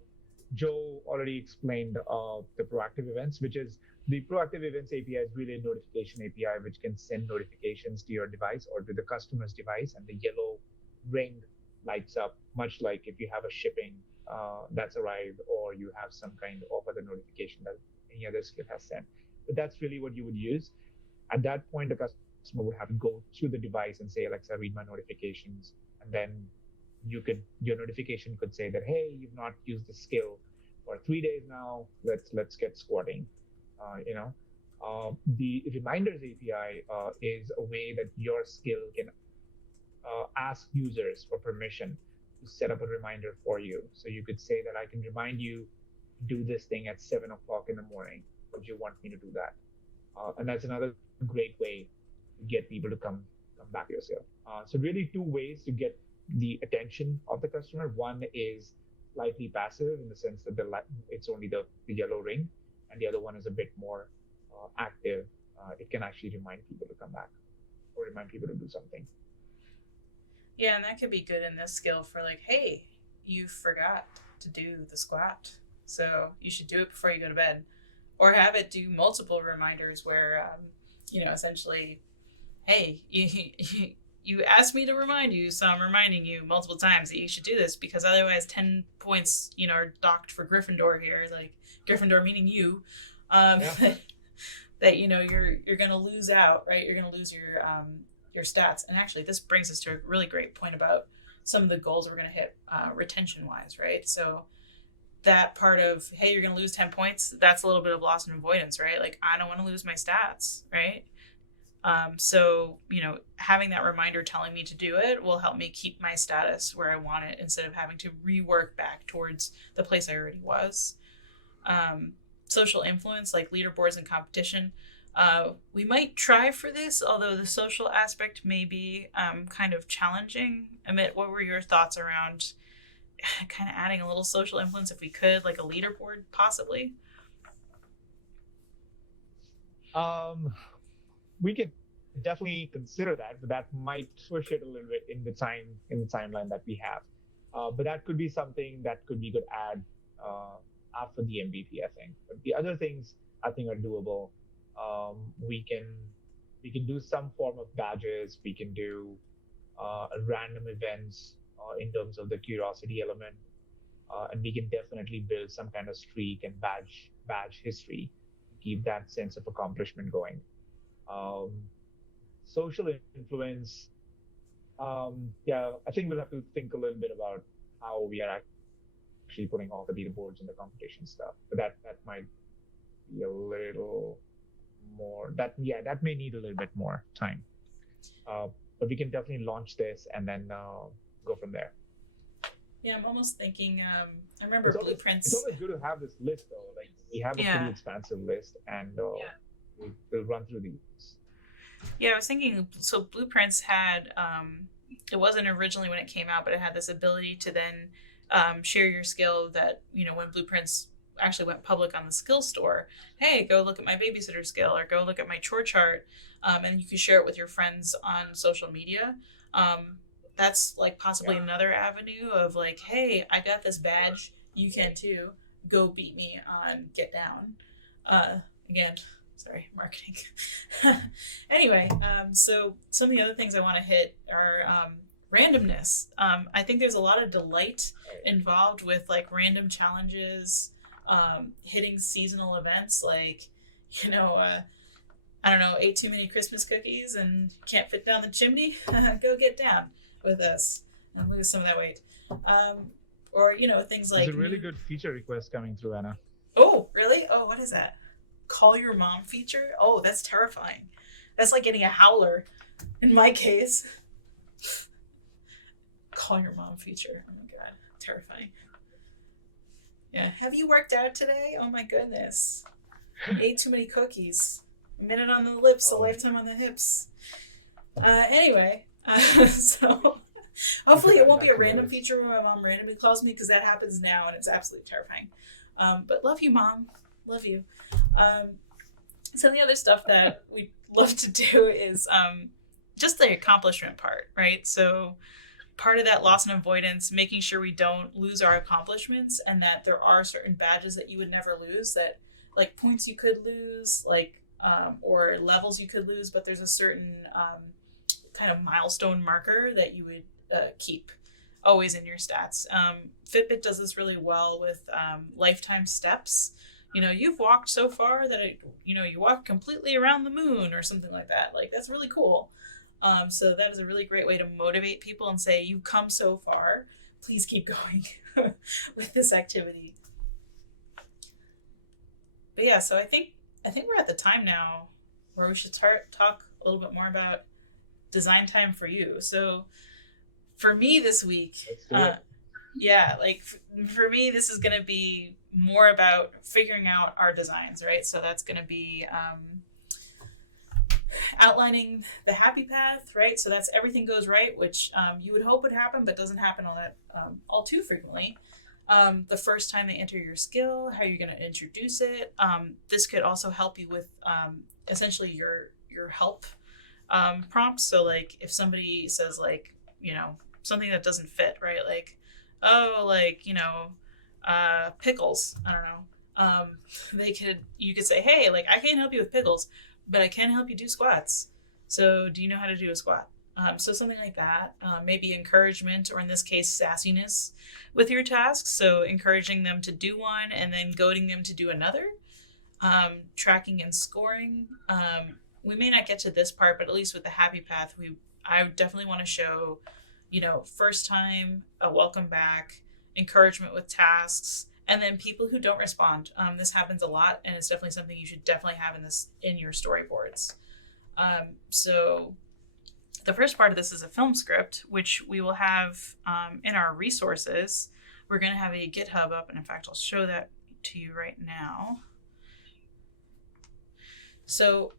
Joe already explained the proactive events, which is the proactive events API is really a notification API, which can send notifications to your device or to the customer's device, and the yellow ring lights up, much like if you have a shipping that's arrived, or you have some kind of other notification that any other skill has sent. But that's really what you would use. At that point, the customer would have to go through the device and say, Alexa, read my notifications. And then your notification could say that, hey, you've not used the skill for 3 days now. Let's get squatting. The reminders API is a way that your skill can ask users for permission to set up a reminder for you. So you could say that I can remind you, do this thing at 7:00 in the morning. Would you want me to do that? And that's another great way to get people to come back to your skill. So really two ways to get the attention of the customer. One is slightly passive in the sense that it's only the yellow ring, and the other one is a bit more active. It can actually remind people to come back or remind people to do something. Yeah, and that could be good in this skill for like, hey, you forgot to do the squat, so you should do it before you go to bed. Or have it do multiple reminders where, essentially, hey, you asked me to remind you, so I'm reminding you multiple times that you should do this, because otherwise 10 points, are docked for Gryffindor here, like Gryffindor meaning you, that, you're going to lose out, right? You're going to lose your stats. And actually, this brings us to a really great point about some of the goals we're going to hit retention-wise, right? So that part of, hey, you're going to lose 10 points, that's a little bit of loss and avoidance, right? Like, I don't want to lose my stats, right? So, having that reminder telling me to do it will help me keep my status where I want it instead of having to rework back towards the place I already was. social influence, like leaderboards and competition. We might try for this, although the social aspect may be kind of challenging. Amit, what were your thoughts around kind of adding a little social influence if we could, like a leaderboard possibly? Um, we can definitely consider that, but that might push it a little bit in the timeline that we have. But that could be something that we could add after the MVP, I think. But the other things I think are doable. We can do some form of badges. We can do random events in terms of the curiosity element, and we can definitely build some kind of streak and badge history to keep that sense of accomplishment going. Um, Social influence, yeah, I think we'll have to think a little bit about how we are actually putting all the leaderboards and the competition stuff. But that might be a little more. That may need a little bit more time. Uh, but we can definitely launch this and then go from there. Yeah, I'm almost thinking. I remember It's blueprints. always good to have this list though. Like we have a pretty Yeah, expansive list, and yeah, we'll run through these. yeah. I was thinking. So blueprints had. It wasn't originally when it came out, but it had this ability to then share your skill. That when blueprints actually went public on the skill store, hey, go look at my babysitter skill or go look at my chore chart, and you can share it with your friends on social media. Um, that's like possibly Yeah. another avenue of like, hey, I got this badge, you can too. Go beat me on Get Down. Again, sorry, marketing. Anyway, so some of the other things I want to hit are randomness. I think there's a lot of delight involved with like random challenges, hitting seasonal events like, you know, I don't know, ate too many Christmas cookies and can't fit down the chimney. Go get down with us and lose some of that weight. Or, things There's like. a really good feature request coming through, Anna. Oh, really? Oh, what is that? Call your mom feature? Oh, that's terrifying. That's like getting a howler in my case. Call your mom feature. Oh my god, terrifying. Yeah. Have you worked out today? Oh my goodness. Ate too many cookies. A minute on the lips, a Oh, lifetime on the hips. Anyway, so hopefully it won't be a back to random those. feature where my mom randomly calls me because that happens now and it's absolutely terrifying. But love you, mom. Love you. Um, some of the other stuff that we love to do is just the accomplishment part, right? So part of that loss and avoidance, making sure we don't lose our accomplishments and that there are certain badges that you would never lose, that like points you could lose, like or levels you could lose, but there's a certain kind of milestone marker that you would keep always in your stats. Fitbit does this really well with lifetime steps. You've walked so far that you walked completely around the moon or something like that. Like that's really cool. So that is a really great way to motivate people and say, you've come so far, please keep going with this activity. But yeah, so I think we're at the time now where we should talk a little bit more about design time for you. So for me this week, Let's do it. yeah, like for me, this is going to be more about figuring out our designs, right? So that's going to be outlining the happy path, right? So that's everything goes right, which you would hope would happen, but doesn't happen all too frequently. The first time they enter your skill, how you're going to introduce it. This could also help you with essentially your help prompts. So like if somebody says like something that doesn't fit, right? Like pickles. I don't know. You could say, hey, like I can't help you with pickles, but I can help you do squats. So do you know how to do a squat? So something like that. Maybe encouragement, or in this case, sassiness with your tasks. So encouraging them to do one and then goading them to do another. Tracking and scoring. We may not get to this part, but at least with the happy path, I definitely want to show, first time, a welcome back, encouragement with tasks, and then people who don't respond. This happens a lot, and it's definitely something you should definitely have in your storyboards. So the first part of this is a film script, which we will have in our resources. We're going to have a GitHub up, and in fact, I'll show that to you right now. So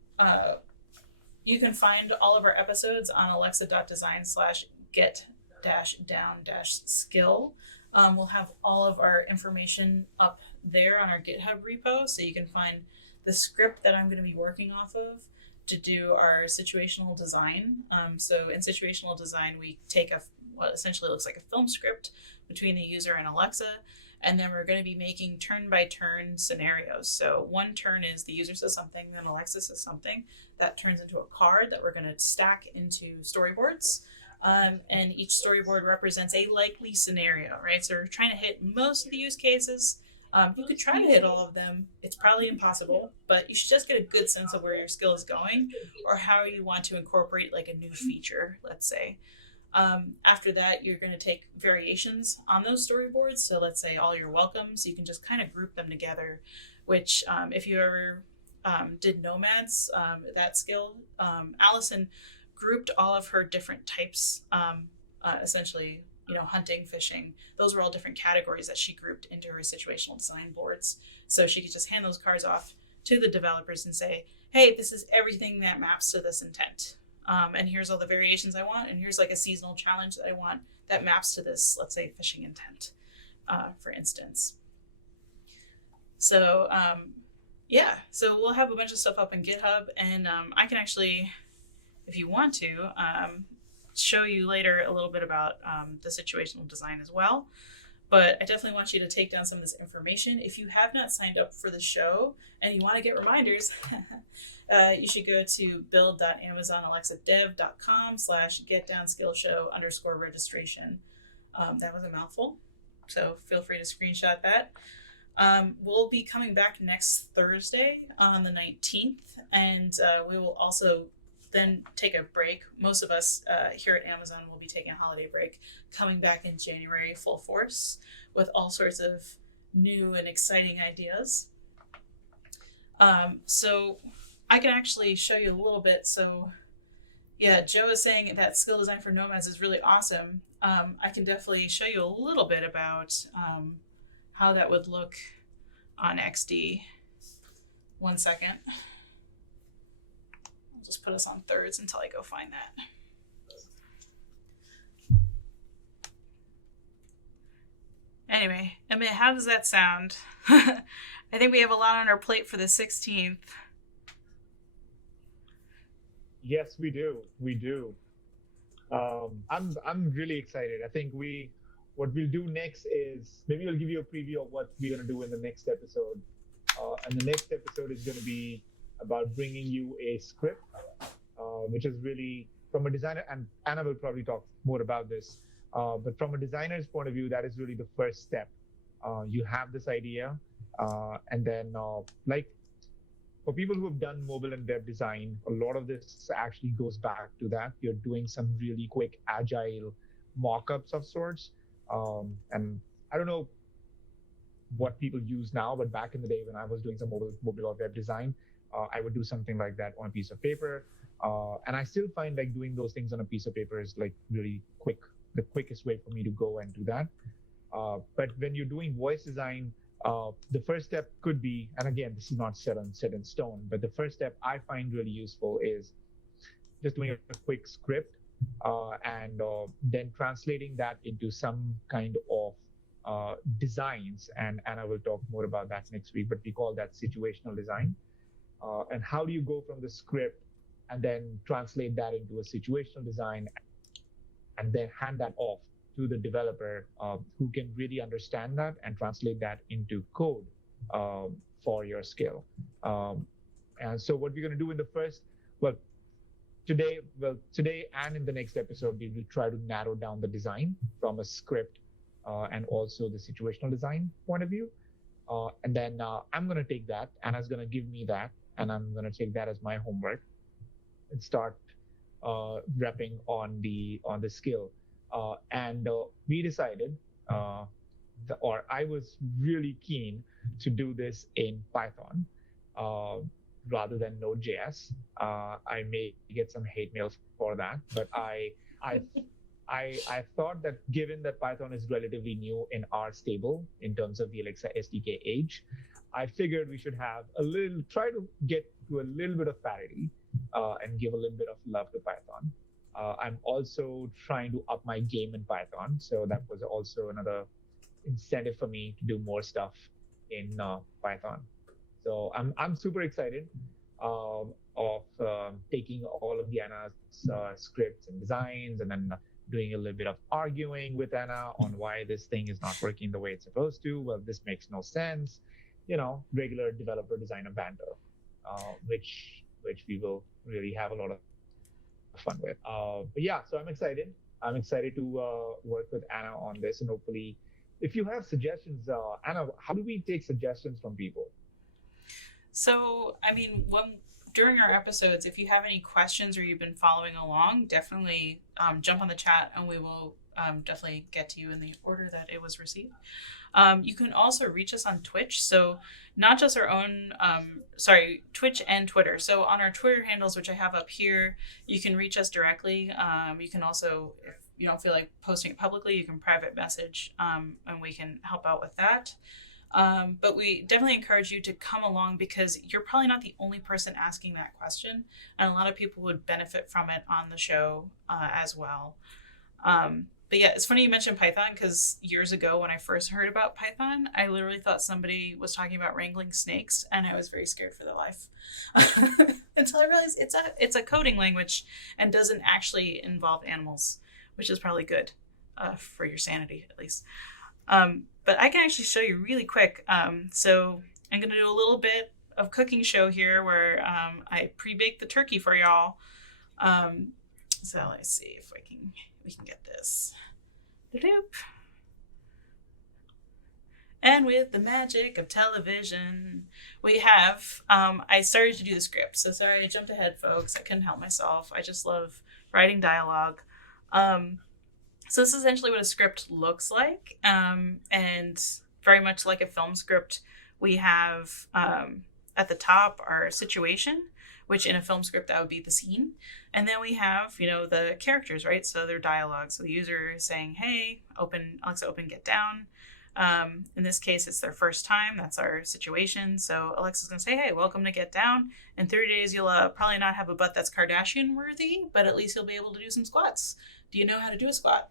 you can find all of our episodes on alexa.design/get-down-skill. We'll have all of our information up there on our GitHub repo, so you can find the script that I'm going to be working off of to do our situational design. So in situational design, we take what essentially looks like a film script between the user and Alexa, and then we're going to be making turn-by-turn scenarios. So one turn is the user says something, then Alexa says something. That turns into a card that we're going to stack into storyboards. And each storyboard represents a likely scenario, right? So we're trying to hit most of the use cases. You could try to hit all of them. It's probably impossible, but you should just get a good sense of where your skill is going or how you want to incorporate like a new feature, let's say. After that, you're going to take variations on those storyboards. So let's say all your welcomes, you can just kind of group them together, which if you ever did Nomads, that skill, Allison grouped all of her different types, essentially, hunting, fishing, those were all different categories that she grouped into her situational design boards. So she could just hand those cards off to the developers and say, hey, this is everything that maps to this intent. And here's all the variations I want, and here's like a seasonal challenge that I want that maps to this, let's say, fishing intent, for instance. So so we'll have a bunch of stuff up in GitHub, and I can actually, if you want to, show you later a little bit about the situational design as well. But I definitely want you to take down some of this information. If you have not signed up for the show and you want to get reminders, you should go to build.amazonalexadev.com/getdownskillshow_registration. That was a mouthful, so feel free to screenshot that. We'll be coming back next Thursday on the 19th, and we will also then take a break. Most of us here at Amazon will be taking a holiday break, coming back in January full force with all sorts of new and exciting ideas. So I can actually show you a little bit. So yeah, Joe is saying that skill design for Nomads is really awesome. I can definitely show you a little bit about how that would look on XD. 1 second. I'll just put us on thirds until I go find that. Anyway, Amit, how does that sound? I think we have a lot on our plate for the 16th. Yes, we do. We do. I'm really excited. I think what we'll do next is maybe we'll give you a preview of what we're going to do in the next episode. And the next episode is going to be about bringing you a script, which is really from a designer, and Anna will probably talk more about this. But from a designer's point of view, that is really the first step. You have this idea, and then like for people who have done mobile and web design, a lot of this actually goes back to that. You're doing some really quick, agile mock-ups of sorts. And I don't know what people use now, but back in the day when I was doing some mobile or web design, I would do something like that on a piece of paper. And I still find like doing those things on a piece of paper is like really quick, the quickest way for me to go and do that. But when you're doing voice design, the first step could be, and again, this is not set in stone, but the first step I find really useful is just doing a quick script and then translating that into some kind of designs. And Anna will talk more about that next week, but we call that situational design. And how do you go from the script and then translate that into a situational design and then hand that off to the developer who can really understand that and translate that into code for your skill. And so what we're going to do in the today and in the next episode, we will try to narrow down the design from a script and also the situational design point of view. And then I'm going to take that, Anna's going to give me that, and I'm going to take that as my homework and start repping on the skill. And we decided, or I was really keen to do this in Python rather than Node.js. I may get some hate mails for that, but I thought that given that Python is relatively new in our stable in terms of the Alexa SDK age, I figured we should have try to get to a little bit of parity and give a little bit of love to Python. I'm also trying to up my game in Python, so that was also another incentive for me to do more stuff in Python. So I'm super excited of taking all of the Anna's scripts and designs, and then doing a little bit of arguing with Anna on why this thing is not working the way it's supposed to. Well, this makes no sense. Regular developer designer banter, which we will really have a lot of fun with. But yeah, so I'm excited. I'm excited to work with Anna on this, and hopefully, if you have suggestions, Anna, how do we take suggestions from people? So, I mean, during our episodes, if you have any questions or you've been following along, definitely jump on the chat and we will definitely get to you in the order that it was received. You can also reach us on Twitch. So not just our own, Twitch and Twitter. So on our Twitter handles, which I have up here, you can reach us directly. You can also, if you don't feel like posting it publicly, you can private message and we can help out with that. But we definitely encourage you to come along because you're probably not the only person asking that question. And a lot of people would benefit from it on the show as well. But yeah, it's funny you mentioned Python because years ago when I first heard about Python, I literally thought somebody was talking about wrangling snakes and I was very scared for their life. Until I realized it's a coding language and doesn't actually involve animals, which is probably good for your sanity at least. But I can actually show you really quick. So I'm going to do a little bit of cooking show here where I pre-baked the turkey for y'all. So let's see if we can get this. Doop. And with the magic of television, we have, I started to do the script. So sorry, I jumped ahead, folks. I couldn't help myself. I just love writing dialogue. So this is essentially what a script looks like. And very much like a film script, we have at the top our situation, which in a film script, that would be the scene. And then we have, the characters, right? So their dialogue. So the user is saying, hey, Alexa, open, get down. In this case, it's their first time. That's our situation. So Alexa's going to say, hey, welcome to Get Down. In 30 days, you'll probably not have a butt that's Kardashian worthy, but at least you'll be able to do some squats. Do you know how to do a squat?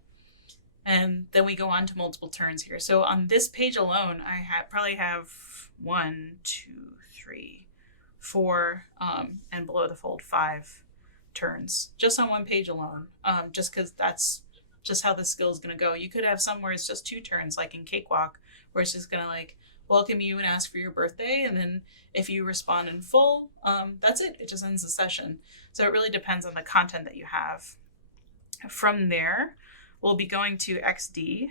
And then we go on to multiple turns here. So on this page alone, I probably have 1, 2, 3, 4, and below the fold 5 turns just on one page alone. Just because that's just how the skill is going to go. You could have some where it's just 2 turns, like in Cakewalk, where it's just going to welcome you and ask for your birthday. And then if you respond in full, that's it. It just ends the session. So it really depends on the content that you have. From there, we'll be going to XD.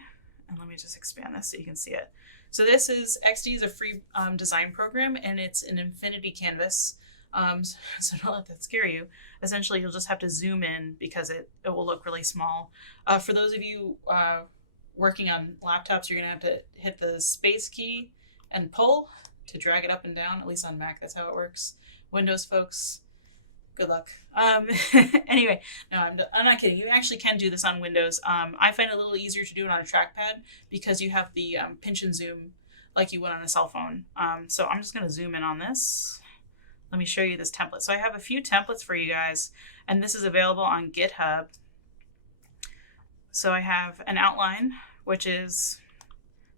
And let me just expand this so you can see it. So XD is a free design program, and it's an infinity canvas. So don't let that scare you. Essentially, you'll just have to zoom in because it will look really small. For those of you working on laptops, you're going to have to hit the space key and pull to drag it up and down. At least on Mac, that's how it works. Windows folks, good luck. Anyway, no, I'm not kidding. You actually can do this on Windows. I find it a little easier to do it on a trackpad because you have the pinch and zoom like you would on a cell phone. So I'm just going to zoom in on this. Let me show you this template. So I have a few templates for you guys, and this is available on GitHub. So I have an outline, which is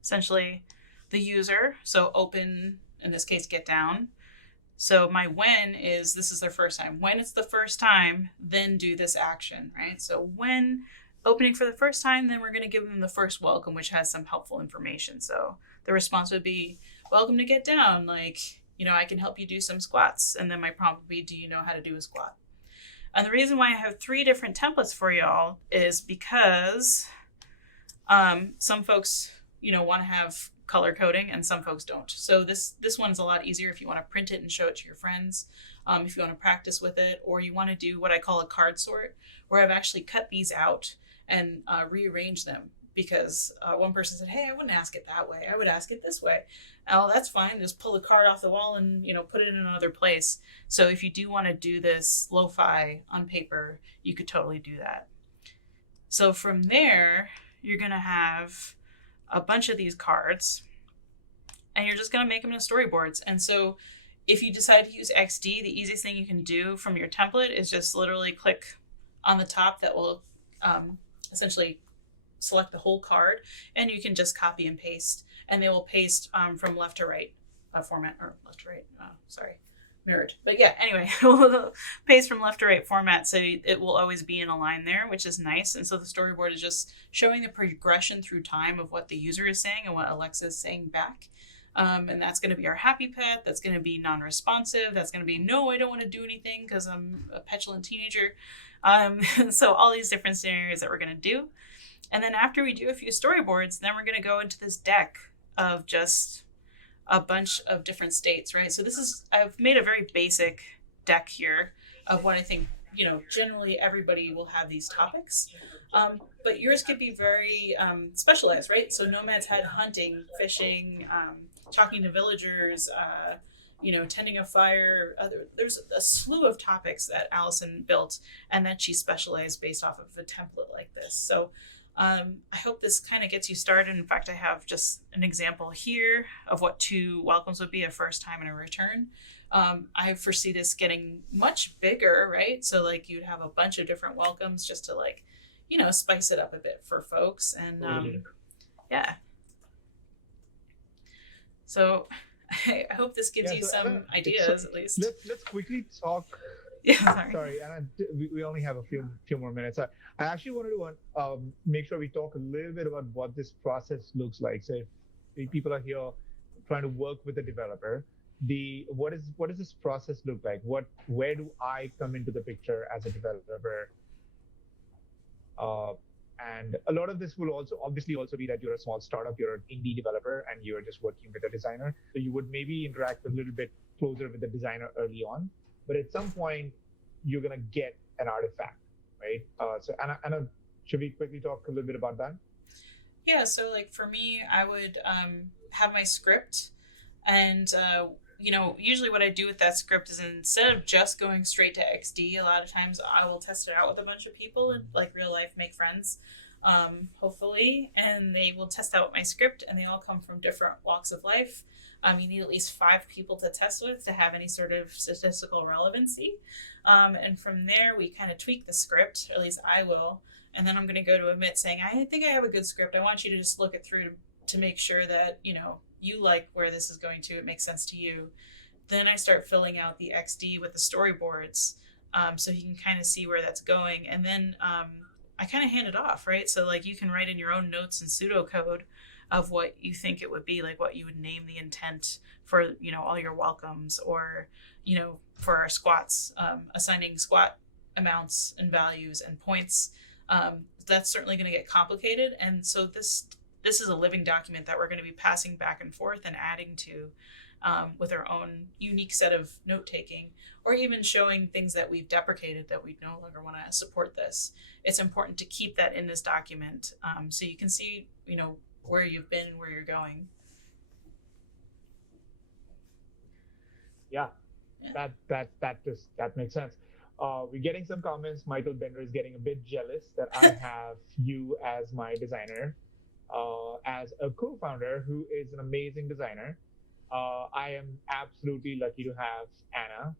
essentially the user. So open, in this case, get down. So my when is, this is their first time. When it's the first time, then do this action, right? So when opening for the first time, then we're going to give them the first welcome, which has some helpful information. So the response would be, welcome to Get Down. I can help you do some squats. And then my prompt would be, do you know how to do a squat? And the reason why I have 3 different templates for y'all is because some folks, want to have color coding and some folks don't. So this one's a lot easier if you want to print it and show it to your friends, if you want to practice with it, or you want to do what I call a card sort, where I've actually cut these out and rearrange them. Because one person said, hey, I wouldn't ask it that way. I would ask it this way. Oh, that's fine. Just pull the card off the wall and, put it in another place. So if you do want to do this lo-fi on paper, you could totally do that. So from there, you're going to have a bunch of these cards. and you're just going to make them into storyboards. And so if you decide to use XD, the easiest thing you can do from your template is just literally click on the top that will essentially select the whole card, and you can just copy and paste, and they will paste from left to right format, or left to right, mirrored. But yeah, anyway, we'll paste from left to right format, so it will always be in a line there, which is nice. And so the storyboard is just showing the progression through time of what the user is saying and what Alexa is saying back. And that's going to be our happy path. That's going to be non-responsive. That's going to be, no, I don't want to do anything because I'm a petulant teenager. So all these different scenarios that we're going to do. And then after we do a few storyboards, then we're going to go into this deck of just a bunch of different states, right? So I've made a very basic deck here of what I think, generally everybody will have these topics. But yours could be very specialized, right? So Nomads had hunting, fishing, talking to villagers, tending a fire. There's a slew of topics that Allison built and that she specialized based off of a template like this. So I hope this kind of gets you started. In fact, I have just an example here of what 2 welcomes would be: a first time and a return. I foresee this getting much bigger, right? So like you'd have a bunch of different welcomes just to spice it up a bit for folks. And yeah. So I hope this gives you some Anna, ideas at least. Let's quickly talk. Yeah, sorry, Anna, we only have a few more minutes. I actually wanted to make sure we talk a little bit about what this process looks like. So if people are here trying to work with a developer, what does this process look like? Where do I come into the picture as a developer? And a lot of this will obviously be that you're a small startup, you're an indie developer, and you're just working with a designer. So you would maybe interact a little bit closer with the designer early on, but at some point you're gonna get an artifact, right? So Anna, should we quickly talk a little bit about that? Yeah. So like for me, I would have my script, and usually what I do with that script is instead of just going straight to XD, a lot of times I will test it out with a bunch of people and like real life make friends, hopefully, and they will test out my script, and they all come from different walks of life. You need at least 5 people to test with to have any sort of statistical relevancy. And from there, we kind of tweak the script, or at least I will. And then I'm going to go to Amit saying, I think I have a good script. I want you to just look it through to make sure that, you like where this is going to, it makes sense to you. Then I start filling out the XD with the storyboards, so you can kind of see where that's going. And then I kind of hand it off, right? So like you can write in your own notes and pseudocode of what you think it would be, like what you would name the intent for, all your welcomes, or, for our squats, assigning squat amounts and values and points. That's certainly going to get complicated. And so this is a living document that we're going to be passing back and forth and adding to with our own unique set of note taking, or even showing things that we've deprecated that we no longer want to support this. It's important to keep that in this document, so you can see, where you've been, where you're going. Yeah. That makes sense. We're getting some comments. Michael Bender is getting a bit jealous that I have you as my designer. As a co-founder who is an amazing designer, I am absolutely lucky to have Anna,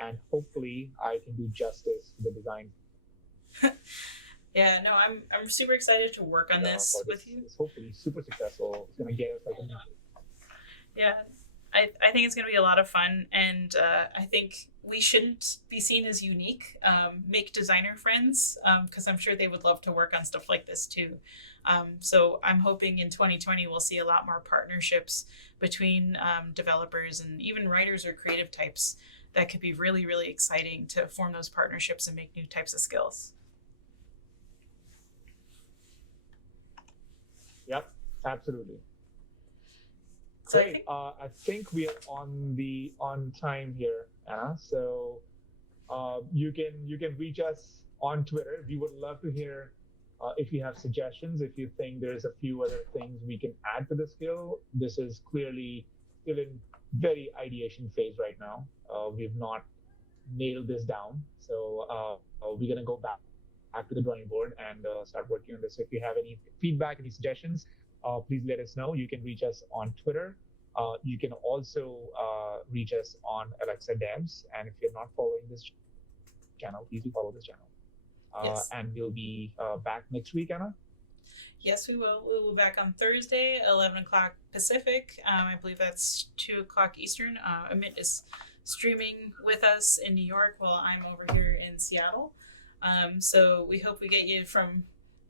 and hopefully I can do justice to the design. Yeah, no, I'm super excited to work on this with you. It's hopefully super successful. It's gonna get us like Yeah, I think it's gonna be a lot of fun, and I think we shouldn't be seen as unique. Make designer friends, because I'm sure they would love to work on stuff like this too. So I'm hoping in 2020 we'll see a lot more partnerships between developers and even writers or creative types. That could be really, really exciting to form those partnerships and make new types of skills. Yep, absolutely. So Great. I think we are on time here, Anna. So you can reach us on Twitter. We would love to hear if you have suggestions. If you think there's a few other things we can add to the skill. This is clearly still in very ideation phase right now. We've not nailed this down, so we're gonna go back to the drawing board and start working on this. If you have any feedback, any suggestions, please let us know. You can reach us on Twitter You can also reach us on Alexa Devs. And if you're not following this channel, please do follow this channel. Yes. And we'll be back next week, Anna. Yes, we will. We will be back on Thursday, 11 o'clock Pacific. I believe that's 2 o'clock Eastern. Amit is streaming with us in New York while I'm over here in Seattle. So we hope we get you from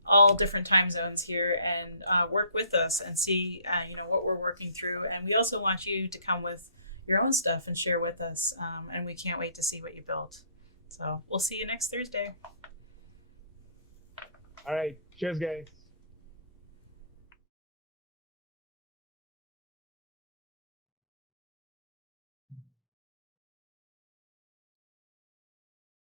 all different time zones here and work with us and see what we're working through. And we also want you to come with your own stuff and share with us. And we can't wait to see what you built. So we'll see you next Thursday. All right. Cheers, guys.